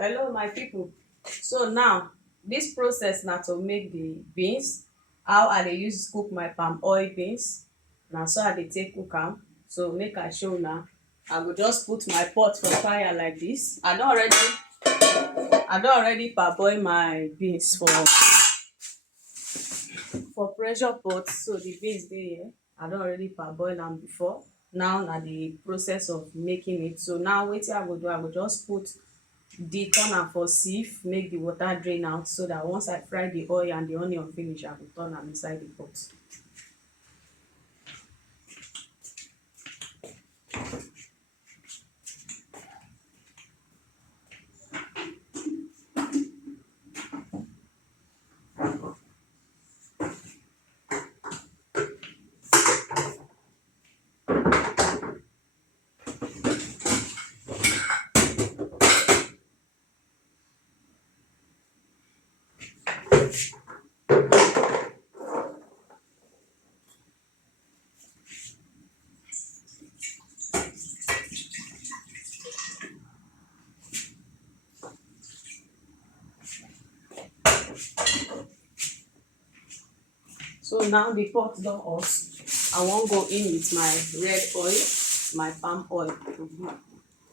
Hello my people. So now this process na to make the beans. How I dey use cook my palm oil beans, na so I dey take cook am. So make I show una. I go just put my pot for fire like this. I don already parboil my beans for pressure pot. So the beans dey here. I don already parboil am before. Now na the process of making it. So now wetin I go do, I go just put the turn am for sieve, make the water drain out, so that once I fry the oil and the onion finish, I go turn am inside the pot. So now the pot don hot. I wan go in with my red oil, my palm oil.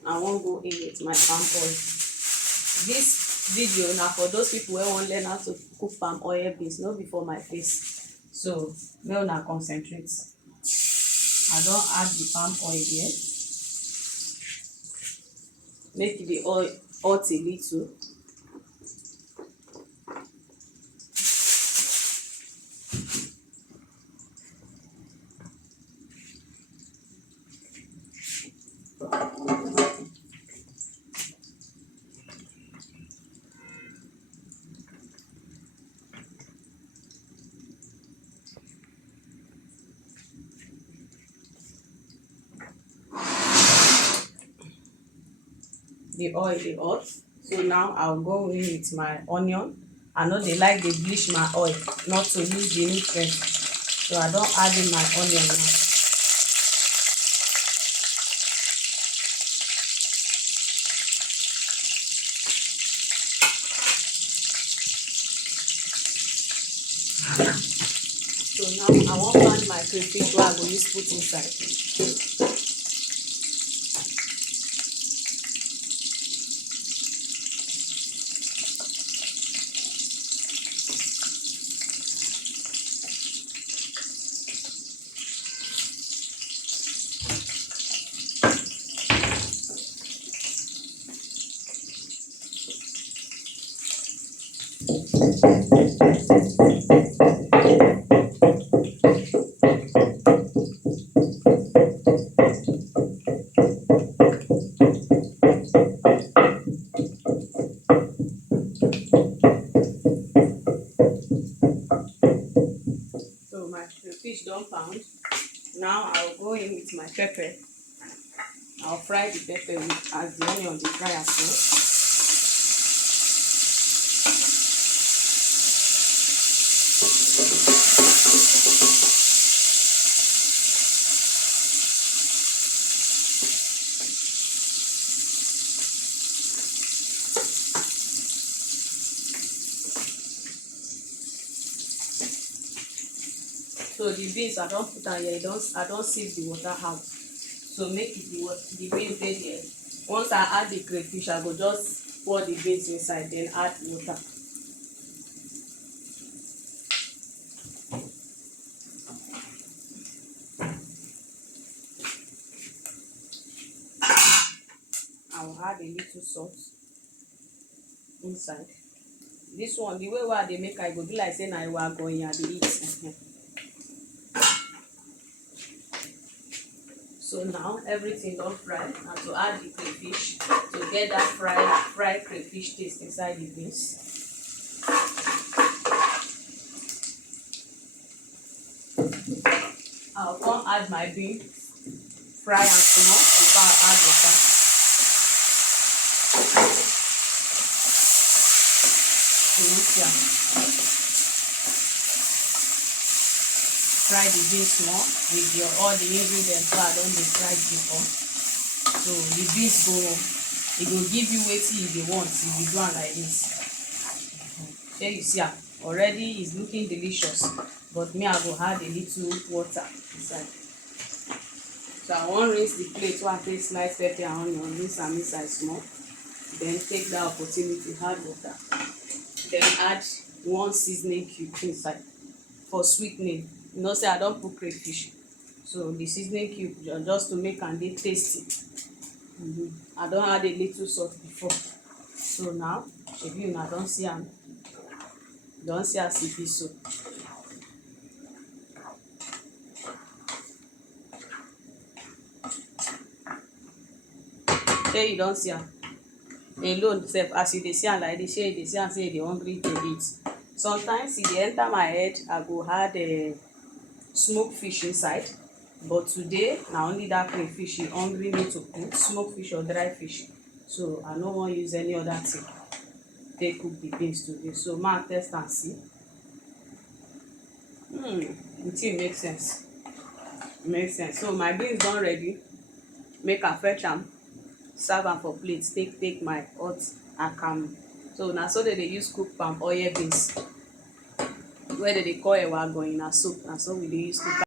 I wan go in with my palm oil. This video na for those people wey wan learn how to cook palm oil beans, no be for my face. So make una concentrate. I don add the palm oil here. Make the oil hot a little. The oil dey hot. So now I'll go in with my onion. I no dey like dey bleach my oil, not to lose the nutrient. So I don add in my onion now. So now I wan find my crayfish wey I go use put inside. So my crayfish don pound. Now I'll go in with my pepper. I'll fry the pepper with as the onion dey fry as well. So the beans I don put am here, I don sieve the water out. So make the beans dey there. Once I add the crayfish, I go just pour the beans inside, then add water. I will add a little salt inside. This one, the way wey I dey make am, e go be like say na ewa agoyin I dey eat. So now everything don fry. Na to add the crayfish to get that fried crayfish taste inside the beans. I'll come add my beans, fry am small before I add water. Fry the beans small with all the ingredients wey I don dey fry before. So the beans go e go give you wetin you dey want if you do am like this. Shey you see am already, is looking delicious, but me I go add a little water inside. So I wan rinse the plate wey I take slice pepper and onion, rinse am inside small, then take that opportunity add water, then add one seasoning cube inside for sweetening. You know say I don put crayfish, so the seasoning cube just to make am dey tasty. I don add a little salt before, so now shebi una don see am, don see as e be so. Shey you don see am alone sef, as you dey see am like this, shey you dey see am say you dey hungry to eat. Sometimes e dey enter my head I go add smoked fish inside, but today na only that crayfish e hungry me to cook, smoked fish or dry fish, so I no wan use any other thing take cook the beans today. So make I test and see. The thing make sense, make sense. So my beans don ready, make I fetch am, serve am for plate, take my hot akamu. So na so dem dey use cook palm oil beans wey dem dey call ewa agoyin, na so we dey use cook am.